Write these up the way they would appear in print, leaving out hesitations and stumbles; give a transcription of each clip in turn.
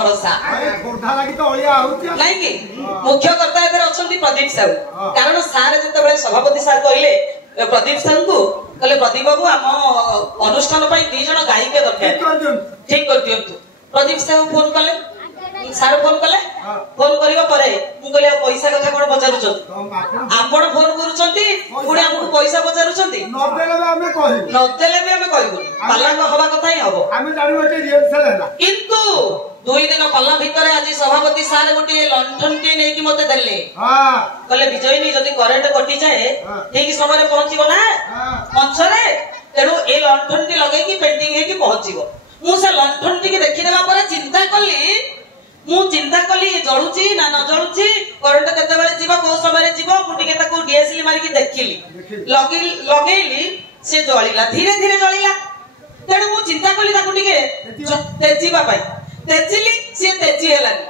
भरोसा नहीं कि मुख्य कर्ता अच्छा प्रदीप साहू कारण सारे जिते सभापति सार कहले प्रदीप साहू को कहले प्रदीप बाबू आम अनुष्ठान दी जन गायिका दरकार ठीक कर दियंतु प्रदीप साहू फोन कले सार फोन कले फोन करिवा परे मु कहले पैसा कथा कोन पचारुछन आपण फोन करूछंती पुणे हमहु पैसा पचारुछंती नदेले भी हमें कहबो पाला हवा कथा ही हबो हमें जानिबो जे रिहर्सल हैला किंतु 2 दिन पल्ला भितरे आज सभापति सार गोटे लंठन टे नै कि मते देले हां कहले विजयनी जदी करंट कटि जाए ठीक समय पहुंचीबो ना मंच रे तेनु ए लंठन टी लगे कि पेंटिंग हे कि पहुंचीबो मु से लंठन टी के देखि देबा परे चिंता कली जळुची ना न जळुची करंट केते बेले जीवा को समय जीवा मु टिके ताको डीएसएल मारी के देखिली लगेली से जळिला धीरे धीरे जळिला तेनु मु चिंता कली ताको टिके तेजीबा पाई तेजिली से तेजी हेलानी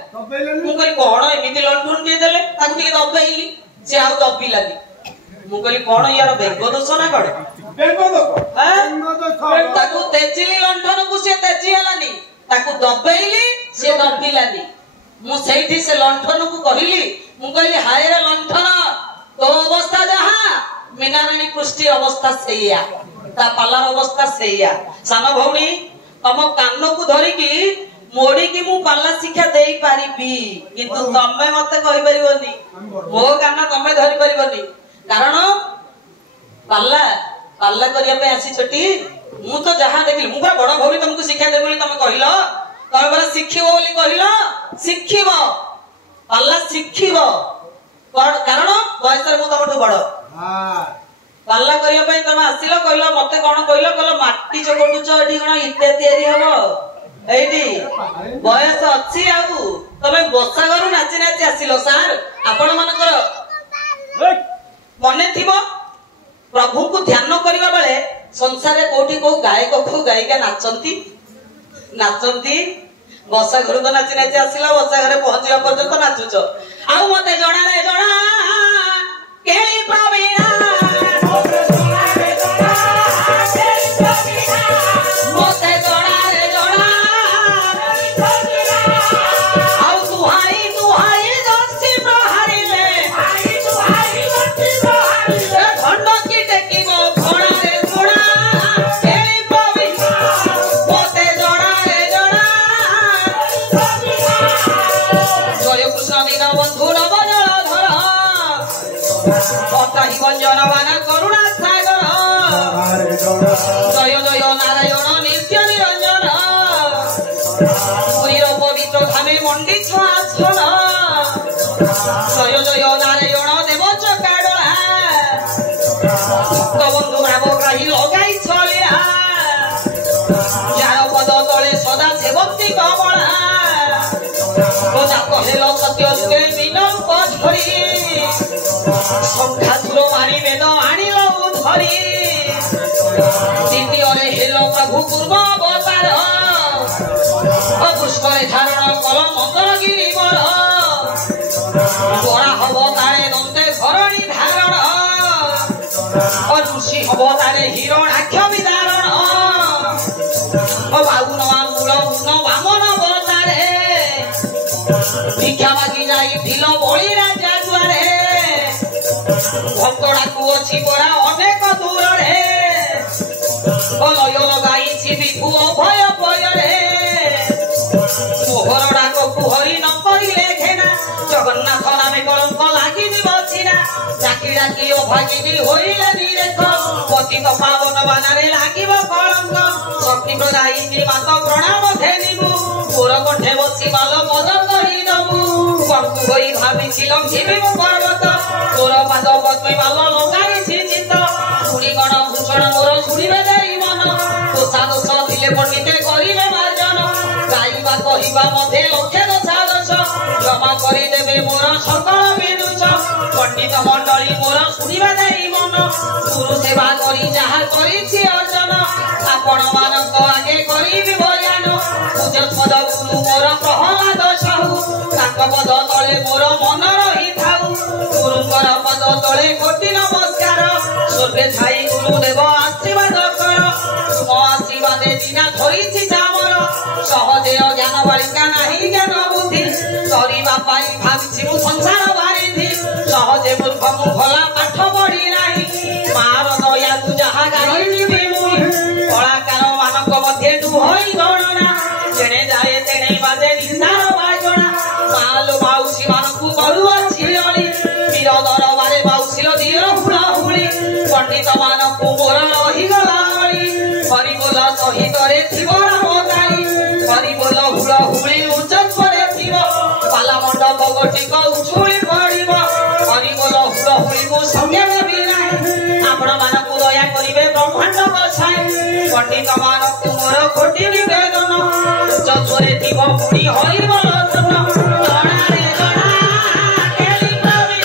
मु कहली कोन एमिति लंठन टी देले ताको टिके दबेइली से आउ दबी लागी मु कहली कोन यार बेग दोष ना कोन बेग दोष ताको तेजिली लंठन को से तेजी हेलानी ताको दबेइली से दबिलानी मु सेठी से लंठन को कहली मु कहली हाय रे लंठन तो अवस्था जहा मीनारानी पृष्टि अवस्था सेया ता पालार अवस्था सेया सान भौणी तम कान को धरि की मोड़ी की मु पाला शिक्षा देई पारिबी किंतु तमे मते कहि परिबोनी मो कान तमे धरि परिबोनी कारण पाला करिया पे आसी छटी मु तो जहां देखली मु पूरा बड़ भौणी तुमको शिक्षा दे बोली तमे कहिलो तमे बरा शिखिबो बोली कहिलो शिखिबो पाला शिखिबो कारण बयसर मु तमठु बड़ हां पाला करिया पे तमे आसिलो कहिलो मते कोन कहिलो माटी चकोटुच एठी कोन इत्ते तयारी हबो एठी बयस अछि आउ तमे बसा गरु नाची नाची आसिलो सार आपण मानकर मने थिबो प्रभु को ध्यान करबा बेले संसार कोठी को गायक को गायिका नाचंती बसा घर तो नाची नाची आसिला बसा घरे पहुंचवा पर्यंत नाचुच आउ मते जणा रे जणा केली प्रवीणा करुणा सागर जय जय नारायण नित्य निरंजन पुरीर पवित्र धामे मंडी छाछन जय जय नारायण देव चकाडा भक्त बंधु भावग्राही लगाई छलिया जार पद तले सदा सेवक्ति कमला कहेल सत्य जुगे विनम पछरी संख्या सुर मारी वेद आनिल धरी द्वितीय हेल प्रभु पूर्व अवतार पुष्परे धारण कल मंगलगिरी बर बड़ा हब तारे दंते धरणी धारण ऋषि हब तारे हिरणाक्ष विदारण बाबुन मूल मुन वामन अवतारे भिक्षा मागी जाई ढिल बळी राजा दुआरे भक्तड़ा को अच्छी पड़ा अनेक दूर रे लय लगाई विभु अभय भय रे मोहर डाक कुहरी न करिले घेना जगन्नाथ नामे कलंक लागी बसिना डाकी डाकी अभागिनी होइले निरेख पतित पावन बानारे लागिब कलंक शक्ति प्रदायिनी माता प्रणाम धेनिबु मोर कंठे बसी बाल पद कहि दबु कंकु होई भाबिछि लंघिबु पर्वत तोर पाद पद्मे बाल लगाइछि चित्त सुनी गण भूषण मोर सुनिबे देई मन दोषा दोष दिले पंडिते करिले मार्जन गाइबा कहिबा मध्ये लक्षे दोषा दोष क्षमा करि देबे मोर सकल विदुष पंडित मंडली मोर सुनिबे देई मन गुरु सेवा करि जाहा करिछि अर्जन आपण मानक आगे करिबि बयान पूज्य पद गुरु मोर प्रहलाद साहू ताक पद तले मोर मन रही थाऊ गुरुकर पद तले कोटि नमस्कार स्वर्गे थाई गुरुदेव आशीर्वाद कर तुम आशीर्वादे दिना धरिछि चामर सहदेव ज्ञान बालिका नाही ज्ञान ବାଜେ ବାଜେ ନିଶାର ବାଜଣା ମାଲ ମାଉସୀ ମାନଙ୍କୁ କରୁଅଛି ଅଳି ବୀର ଦରବାରେ ମାଉସୀର ଦିଅ ହୁଳାହୁଳି ପଣ୍ଡିତ ମାନଙ୍କୁ ମୋର ରହିଗଲା ଅଳି ହରିବୋଲ ସହିତରେ ଥିବ ରାମ କାଳି ହରିବୋଲ ହୁଳାହୁଳି ଉଚ୍ଚରେ ଥିବ ପାଲା ମଣ୍ଡପ ଗୋଟିକ ଉଛୁଳି ପଡ଼ିବ ହରିବୋଲ ହୁଳାହୁଳିକୁ ସଙ୍ଗେ ନେବି ନାହିଁ ଆପଣ ମାନଙ୍କୁ ଦୟା କରିବେ ବ୍ରହ୍ମାଣ୍ଡ ବଛାଏ ପଣ୍ଡିତ ମାନଙ୍କୁ ମୋର କୋଟି ନିବେଦନ ଉଚ୍ଚରେ ଥିବ ପୁଣି ହରିବୋଲ ଜଣାରେ ଜଣା କେଳି ପ୍ରବି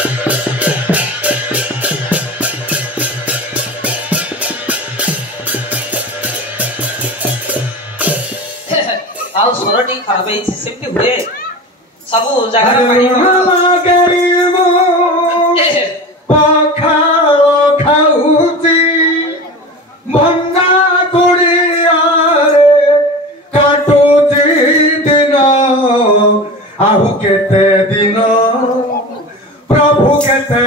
ଆଉ ସ୍ୱରଟି ଖରାପ ହେଇଛି ସେମିତି ହୁଏ ସବୁ ଜାଗାରେ ପଖାଳ ଖାଉଛି ମନା କୋଡ଼ିଆରେ କାଟୁଛି ଦିନ ଆଉ କେତେ ଦିନ ପ୍ରଭୁ କେତେ